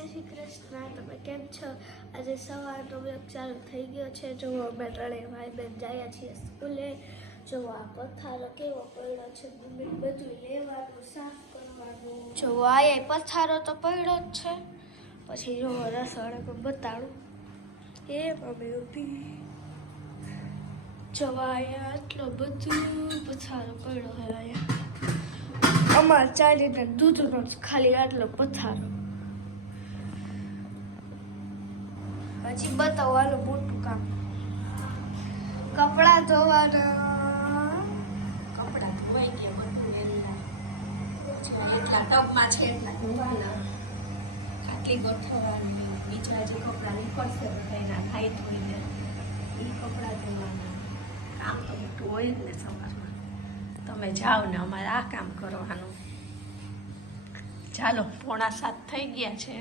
જય શ્રી કૃષ્ણ. તમે કેમ છો? આજે સવારનો બ્લોગ ચાલુ થઈ ગયો છે. જો અમે ત્રણેય ભાઈ બહેન જઈએ છીએ સ્કૂલે. જો આ પથ્થારો કેવો પડ્યો છે, મમ્મી બધું લેવાનું, સાફ કરવાનું. જો આ પથ્થારો તો પડ્યો જ છે. પછી જો રસોડે પણ બતાડું એ મમ્મી ઊભી. જો અહીંયા આટલો બધું પથ્થારો પડ્યો છે. અહીંયા અમારે ચાલીને દૂધનો ખાલી આટલો પથ્થારો. પછી બતાવવાનું મોટું કામ, કપડાં ધોવાના. કપડાં ધોવાઈ ગયા બધું એટલા ટબમાં છે એટલા ધોવાના, ખાટલી ગોઠવવાની, બીજા જે કપડાં નીકળશે બધાના ખાઈ ધોઈને એ કપડાં ધોવાના. કામ તો મોટું હોય જ ને સવારમાં. તમે જાઓ ને અમારે આ કામ કરવાનું. ચાલો 6:45 થઈ ગયા છે.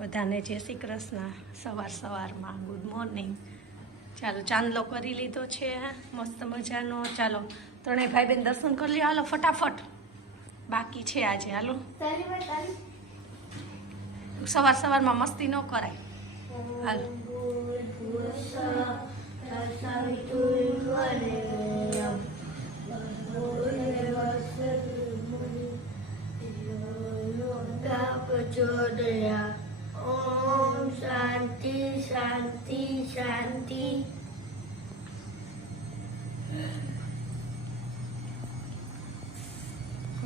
બધાને જય શ્રી કૃષ્ણ. સવારમાં ગુડ મોર્નિંગ. ચાલો ચાંદલો કરી લીધો છે મસ્ત મજાનો. ચાલો ત્રણેય ભાઈ બેન દર્શન કરી લ્યો. હાલો ફટાફટ, બાકી છે આજે. હાલો સવારમાં મસ્તી ન કરાય. હાલો ઓમ શાંતિ શાંતિ શાંતિ.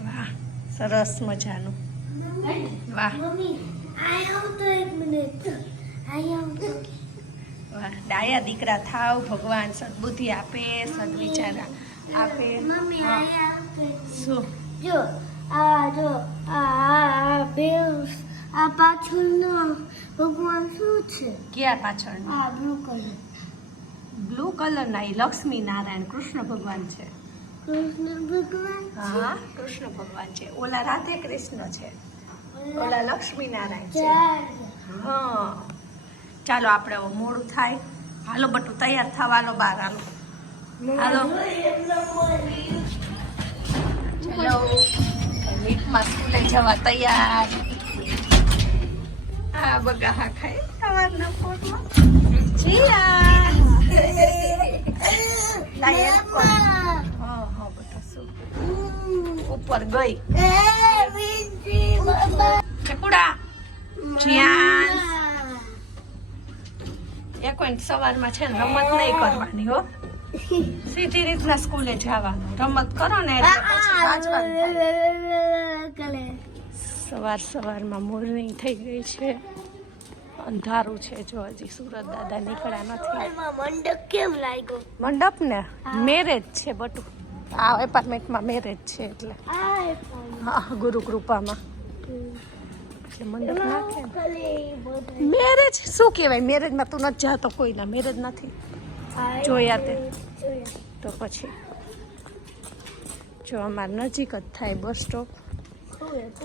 વાહ, સરસ મજાનું. વાહ વાહ, ડાયા દીકરા થાવ. ભગવાન સદબુદ્ધિ આપે, સદવિચાર આપે. શું જો આ પાછળનો ભગવાન શું છે? ક્યાં પાછળ? આ બ્લુ કલર. બ્લુ કલર ના એ લક્ષ્મી નારાયણ કૃષ્ણ ભગવાન છે. કૃષ્ણ ભગવાન. હા, કૃષ્ણ ભગવાન છે. ઓલા રાધે કૃષ્ણ છે, ઓલા લક્ષ્મી નારાયણ છે. હા, ચાલો આપણે હવે મોડું થાય. હાલો બટુ તૈયાર થવા. હાલો બહાર હાલો. હાલો ચલો મીટમાં સ્કૂલે જવા તૈયાર. હા બગા હા ખાય સવારના પોરમાં. હા બેટા શું ઉપર ગઈ ચકુડા જ્યાં એ કોઈ સવારમાં છે ને રમત નહીં કરવાની હો. સીધી રીતના સ્કૂલે જવાનું. રમત કરો ને એટલે પછી વાંચવાનું. સવારમાં મોર્નિંગ થઈ ગઈ છે. અંધારું છે. જો હજી સુરત દાદા નીકળ્યા નથી. મંડપ કેમ લાગ્યો? મંડપ ને મેરેજ છે બટુ. આ એપાર્ટમેન્ટમાં મેરેજ છે એટલે. હા, ગુરુ કૃપામાં એટલે મંડપ નાખે. મેરેજ શું કહેવાય? મેરેજમાં તું નથી જાતો? કોઈના મેરેજ નથી જોયા તે તો પછી. જો અમારે નજીક જ થાય બસ સ્ટોપ.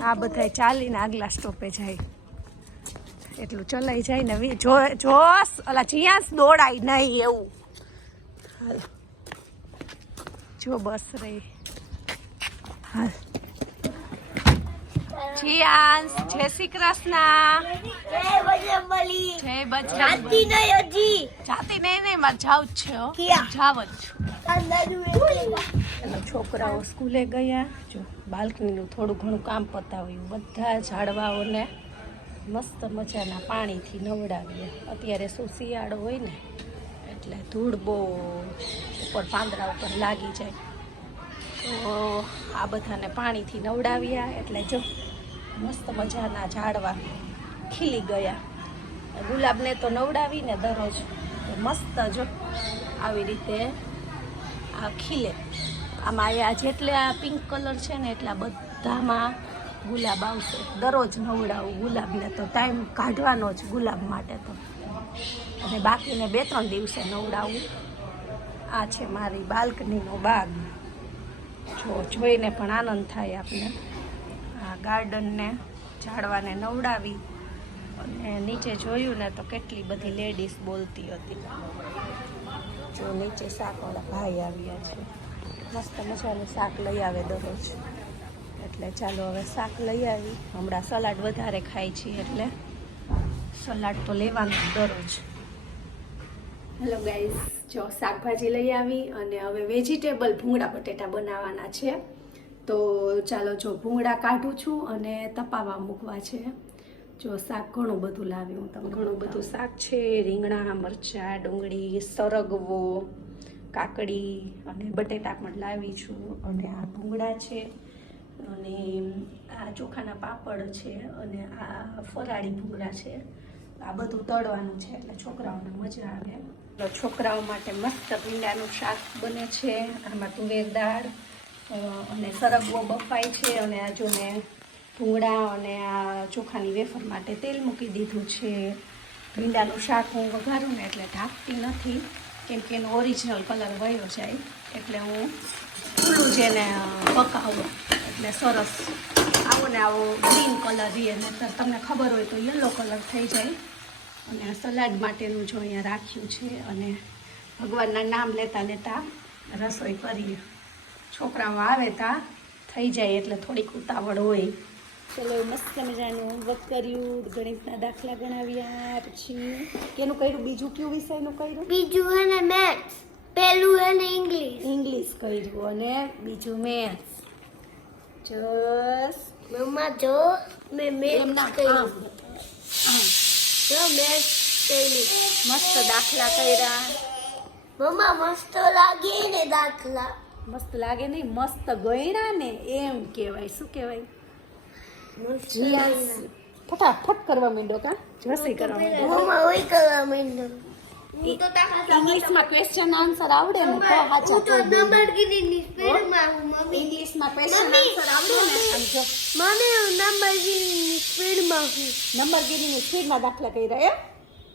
આ બધા ચાલીને આગલા સ્ટોપે જાય. એટલું ચલાઈ જાય ને. જોશ ઓલા જીયાસ દોડાય નહીં એવું. હાલ જો બસ રહી. હાલ જીયાસ જય શ્રી કૃષ્ણ. જય બજરંગબલી. જાતી નહીં મારે જાવ જ છે. જાવ જ છું. છોકરાઓ સ્કૂલે ગયા. જો બાલ્કનીનું થોડું ઘણું કામ પતાવ્યું. બધા ઝાડવાઓને મસ્ત મજાના પાણીથી નવડાવ્યા. અત્યારે શું શિયાળો હોય ને એટલે ધૂળ બહુ ઉપર પાંદડા ઉપર લાગી જાય. તો આ બધાને પાણીથી નવડાવ્યા એટલે જો મસ્ત મજાના ઝાડવા ખીલી ગયા. ગુલાબને તો નવડાવીને દરરોજ મસ્ત જો આવી રીતે આ ખીલે. આમાં આ જેટલે આ પિંક કલર છે ને એટલા બધામાં ગુલાબ આવશે. દરરોજ નવડાવું ગુલાબને. તો ટાઈમ કાઢવાનો જ ગુલાબ માટે તો. અને બાકીને 2-3 દિવસે નવડાવું. આ છે મારી બાલ્કનીનો બાગ. જો જોઈને પણ આનંદ થાય આપણે. આ ગાર્ડનને ઝાડવાને નવડાવી અને નીચે જોયું ને તો કેટલી બધી લેડીઝ બોલતી હતી. જો નીચે શાકવાળા ભાઈ આવ્યા છે. મસ્ત મજાનું શાક લઈ આવે દરરોજ. એટલે એટલે ચાલો હવે શાક લઈ આવી. હમણાં સલાડ વધારે ખાય છે એટલે સલાડ તો લેવાનું દરરોજ. હેલો ગાઈસ, જો શાકભાજી લઈ આવી અને હવે વેજીટેબલ ભૂંગળા બટેટા બનાવવાના છે. તો ચાલો જો ભૂંગળા કાઢું છું અને તપાવા મૂકવા છે. જો શાક ઘણું બધું લાવી હું તમને. ઘણું બધું શાક છે. રીંગણા, મરચાં, ડુંગળી, સરગવો, કાકડી અને બટેટા પણ લાવી છું. અને આ ભૂંગળા છે અને આ ચોખાના પાપડ છે અને આ ફરાળી ભૂંગળા છે. આ બધું તળવાનું છે એટલે છોકરાઓને મજા આવે. તો છોકરાઓ માટે મસ્ત ભીંડાનું શાક બને છે. આમાં તુવેર દાળ અને સરગવો બફાય છે અને આ જો મેં ભૂંગળા અને આ ચોખાની વેફર માટે તેલ મૂકી દીધું છે. ભીંડાનું શાક હું વઘારું ને એટલે ઢાંકતી નથી, કેમ કે એનો ઓરિજિનલ કલર વયો જાય, એટલે હું ખુલ્લું જ એને પકાવું એટલે સરસ આવો ને આવો ગ્રીન કલર રહીએ. નહીંતર તમને ખબર હોય તો યલો કલર થઈ જાય. અને સલાડ માટેનું જો અહીંયા રાખ્યું છે અને ભગવાનના નામ લેતા લેતા રસોઈ કરીએ. છોકરાઓ આવે ત્યાં થઈ જાય એટલે થોડીક ઉતાવળ હોય. ચલો મસ્ત મજાનું હોમવર્ક કર્યું, ગણિતના દાખલા ગણાવ્યા, પછી કેનું કર્યું, બીજું કયું વિષયનું કર્યું? બીજું હે ને મેથ્સ, પહેલું હે ને ઇંગ્લિશ કર્યું અને બીજું મેથ્સ. જસ મમ્મા જો મેં મેથ્સ કર્યું. જો મેથ્સ કર્યું. મસ્ત દાખલા કર્યા. મમ્મા મસ્ત લાગે ને દાખલા. મસ્ત લાગે નહીં, મસ્ત ગયણા ને એમ કહેવાય. શું કહેવાય? ફટાફટ કરવા માંડો કા રસોઈ કરવા માંડો. મમ્મા ઓય કરવા માંડો. હું તો ઇંગ્લિશમાં ક્વેશ્ચન આન્સર આવડે ને તો હાચા હું તો નંબરગીરીની સ્પીડમાં હું મમ્મી. ઇંગ્લિશમાં ક્વેશ્ચન આન્સર આવડે ને આમ જો મમ્મી હું નંબરગીરીની સ્પીડમાં હું. નંબરગીરીની સ્પીડમાં દાખલા કર્યા એમ.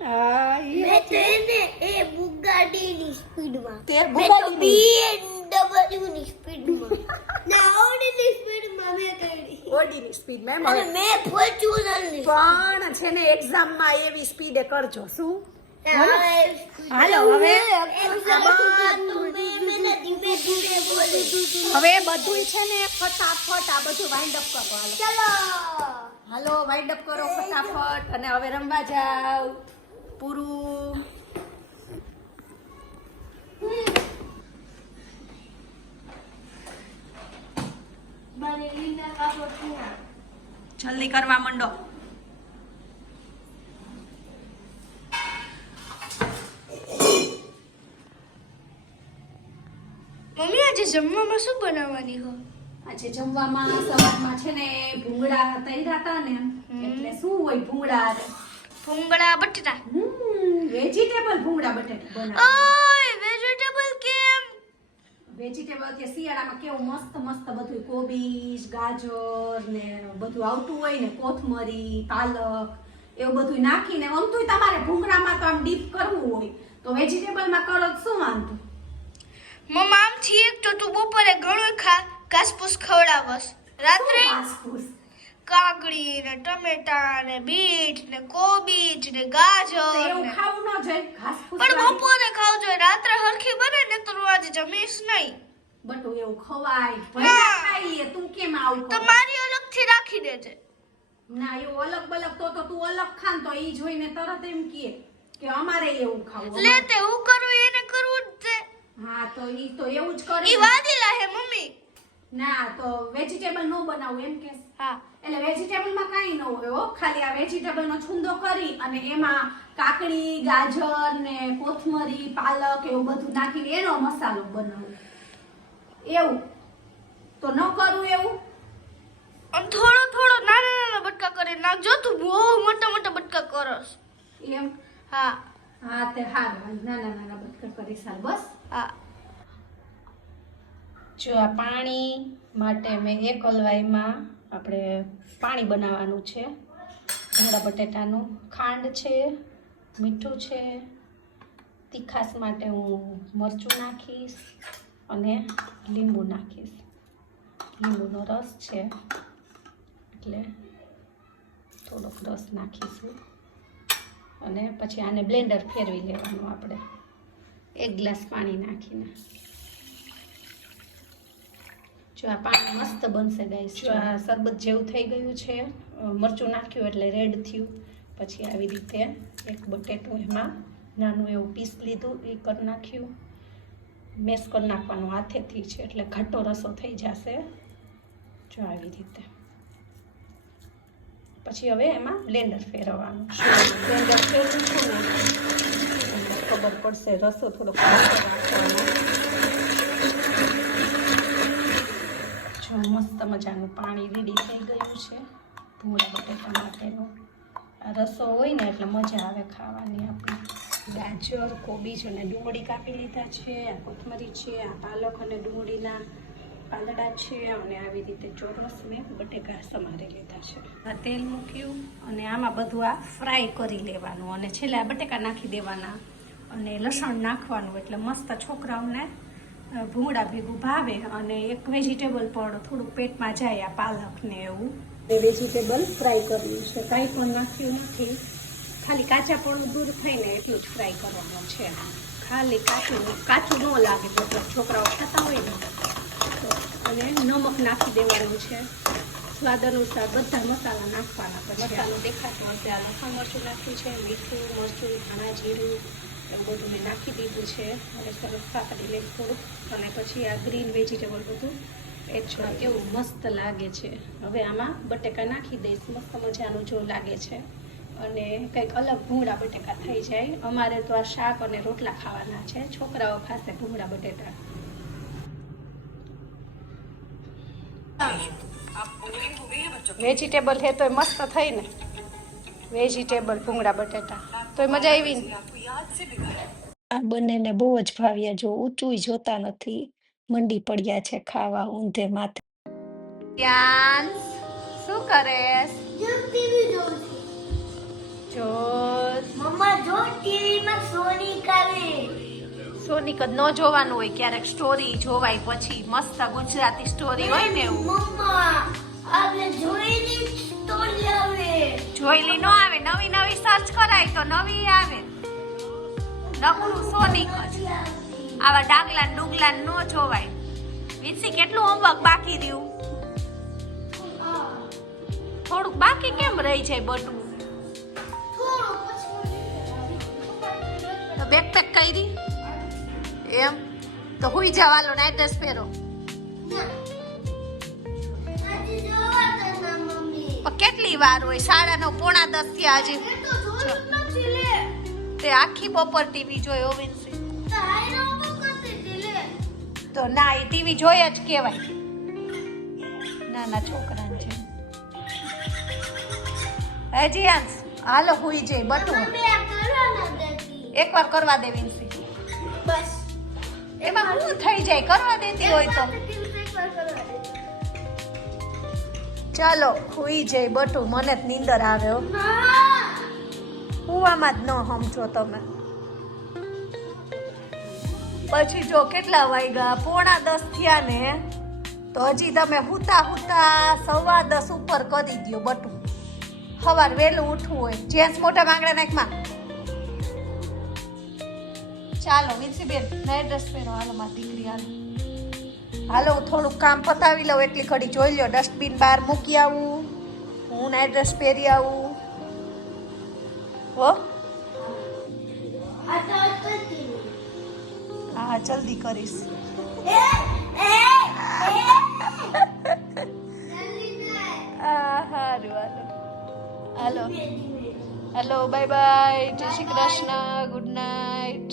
હા મેં તો એને એ બુગાડીની સ્પીડમાં. તે મેં તો BMW ની સ્પીડમાં. ના ઓડીની સ્પીડમાં મેં કરી. ઓડીની સ્પીડમાં એમ. અને મેં ફોર્ચ્યુનરની પણ છે ને એક્ઝામમાં એવી સ્પીડે કરજો. શું હાલો હવે હવે બધું છે ને ફટાફટ આ બધું વાઇન્ડ અપ કરો. ચલો હાલો વાઇન્ડ અપ કરો ફટાફટ અને હવે રમવા જાવ. પૂરું. જલ્દી કરવા માંડો. મમ્મી આજે જમવામાં શું બનાવવાની હો? આજે જમવામાં સવારમાં છે ને ભૂંગળા તૈયાર હતા ને એટલે શું હોય ભૂંગળા ભૂંગળા બટેટા. વેજીટેબલ ભૂંગળા બટેટા બનાવ. ઓય વેજીટેબલ કેમ? વેજીટેબલ કે શિયાળામાં કેવું મસ્ત મસ્ત બધું કોબીજ, ગાજર ને બધું આવતું હોય ને, કોથમરી, પાલક એવું બધું નાખીને આમતું તમારે ભૂંગળામાં તો આમ ડીપ કરવું હોય તો વેજીટેબલમાં કરો તો શું વાંધો? મમ્મા આમ થી એક તો તું બપોરે ઘણું ઘાસપૂસ ખવડાવસ, રાત્રે ઘાસફૂસ. કાકડી ને ટમેટા ને બીટ ને કોબીજ ને ગાજર તો એવું ને. ખાવું ન જોઈએ ઘાસફૂસ. પણ બપોરે ખાવ જોઈએ, રાત્રે હરખી બને ને તો હું આજે જમીશ નહીં. બટું એવું ખવાય ભલા ખાઈએ. તું કેમ આવું તો કરે? મારી અલગથી રાખી દેજે. ના એવું અલગ બલગ તો તું અલગ ખાન તો ઈ જોઈને તરત એમ કહે કે અમારે એવું ખાવું. લે તે હું કરું એને કરવું જ છે. હા તો ઈ તો એવું જ કરે ઈ ને. વાદીલા હે મમ્મી. ના તો વેજીટેબલ નો બનાવું એમ કે. હા એટલે વેજીટેબલમાં કાંઈ ન હોય હો, ખાલી આ વેજીટેબલનો છુંદો કરી અને એમાં કાકડી, ગાજર ને કોથમરી, પાલક એવું બધું નાખીને એનો મસાલો બનાવું. એવું તો ન કરું એવું. અને થોડો થોડો નાના નાના બટકા કરી નાખજો. તું બહુ મોટા મોટા બટકા કરસ. એમ. હા હા તે હારું નાના નાના બટકા કરી સાલ બસ. હા. જો આ પાણી માટે મેં એક હલવાઈમાં આપણે પાણી બનાવવાનું છે ભૂંગળા બટેટાનું. ખાંડ છે, મીઠું છે, તીખાસ માટે હું મરચું નાખીશ અને લીંબુ નાખીશ. લીંબુનો રસ છે એટલે થોડોક રસ નાખીશું અને પછી આને બ્લેન્ડર ફેરવી લેવાનું આપણે 1 ગ્લાસ પાણી નાખીને. જો જો આ પાણી મસ્ત બનશે ગાઈસ. જો આ શરબત જેવું થઈ ગયું છે. મરચું નાખ્યું એટલે રેડ થયું. પછી આવી રીતે એક બટેટું એમાં નાનું એવું પીસ લીધું, એ કરી નાખ્યું. મેસ કરી નાખવાનું હાથેથી છે એટલે ઘાટો રસો થઈ જશે. જો આવી રીતે. પછી હવે એમાં બ્લેન્ડર ફેરવવાનું. બ્લેન્ડર ફેરવું છે ને ખબર પડશે. રસો થોડો રાખવાનો. જો મસ્ત મજાનું પાણી રેડી થઈ ગયું છે ભૂંગળા બટેટા માટેનું. આ રસો હોય ને એટલે મજા આવે ખાવાની. આપણી ગાજર, કોબીજ અને ડુંગળી કાપી લીધા છે. આ કોથમરી છે, આ પાલક અને ડુંગળીના પાંદડા છે અને આવી રીતે ચોરસ મેં બટેકા સમારી લીધા છે. આ તેલ મૂક્યું અને આમાં બધું આ ફ્રાય કરી લેવાનું અને છેલ્લે આ બટેકા નાખી દેવાના અને લસણ નાખવાનું એટલે મસ્ત છોકરાઓને ભૂંગળા ભેગું ભાવે અને એક વેજીટેબલ પણ થોડુંક પેટમાં જાય. આ પાલક ને એવું વેજીટેબલ ફ્રાય કર્યું છે. કાંઈ પણ નાખ્યું નથી, ખાલી કાચા પણ દૂર થઈને એટલું જ ફ્રાય કરવાનું છે. ખાલી કાચું ન લાગે જો છોકરાઓ ખાતા હોય ને. અને નમક નાખી દેવાનું છે સ્વાદ અનુસાર. બધા મસાલા નાખવાના. પછી મસાલો દેખાતો હશે. આ લસણ મરચું નાખ્યું છે, મીઠું, મરચું, ધાણા, જીરું એવું બધું મેં નાખી દીધું છે. અને સરસ સાકડી લઈ થોડુંક અને પછી આ ગ્રીન વેજીટેબલ બધું એડ છે. કેવું મસ્ત લાગે છે. હવે આમાં બટેકા નાખી દઈશ. મસ્ત મજાનું જો લાગે છે અને કંઈક અલગ ભૂંગળા બટેકા થઈ જાય. અમારે તો આ શાક અને રોટલા ખાવાના છે. છોકરાઓ ખાશે ભૂંગળા બટેટા. વેજીટેબલ હે તો મસ્ત થઈ ને. વેજીટેબલ ભૂંગળા બટેટા તો મજા આવી ને. આ બંનેને બહુ જ ભાવ્યા. જો ઊંચું જોતા નથી, મંડી પડ્યા છે ખાવા ઊંધે માથે. ત્યાં શું કરેસ? જો ટીવી જોઉં છું. જો મમ્મા જો ટીવીમાં સોનિક આવે. સોનિક જ ન જોવાનું હોય, ક્યારેક સ્ટોરી જોવાય. પછી મસ્ત ગુજરાતી સ્ટોરી હોય ને એવું. મમ્મા આપણે જોઈલી સ્ટોરી આવે. જોઈલી ન આવે, નવી નવી સર્ચ કરાય તો નવી આવે. નકરું સોનિક જ. આવા ડાગલા ડુગલા ન જોવાય. વિન્સી કેટલું હોમવર્ક બાકી રહ્યું? થોડુંક બાકી કેમ રહી જાય બટું? તો બેકપેક કરી એમ તો હુઈ જવાલો. નાઈટ ડ્રેસ પહેરો. કેટલી વાર હોય? 9:30 પોણા 10 થયા હજી. તે આખી બપોર ટીવી જોયો વિન્સી. તો ના, એ ટીવી જોઈ જ કેવાય નાના છોકરાને છે. હજી આંસ હાલો હુઈ જાય બટું. એકવાર કરવા દે વિન્સી. બસ એમાં શું થઈ જાય? કરવા દેતી હોય તો ચાલો હુઈ જાય બટું. મને જ નીંદર આવે હો. હુવામાં જ ન સમજો તમે. પછી જો કેટલા વાગ્યા? પોણા 10 થયા ને તો હજી તમે હુતા હુતા 10:15 ઉપર કરી દો બટું. સવાર વહેલું ઉઠવું હોય. જેન્ટ્સ મોટા માંગડા નાખમાં. ચાલો વિન્સી બેન નાઈટ ડ્રેસ પહેરો. હાલો મારી દીકરી હાલો. હાલો થોડુંક કામ પતાવી લઉં. એટલી ઘડી જોઈ લો. ડસ્ટબિન બહાર મૂકી આવું. હું નાઈટ ડ્રેસ પહેરી આવું. હો હા જલ્દી કરીશ. હારું હાલો. હાલો હાલો બાય બાય. જય શ્રી કૃષ્ણ. Good night.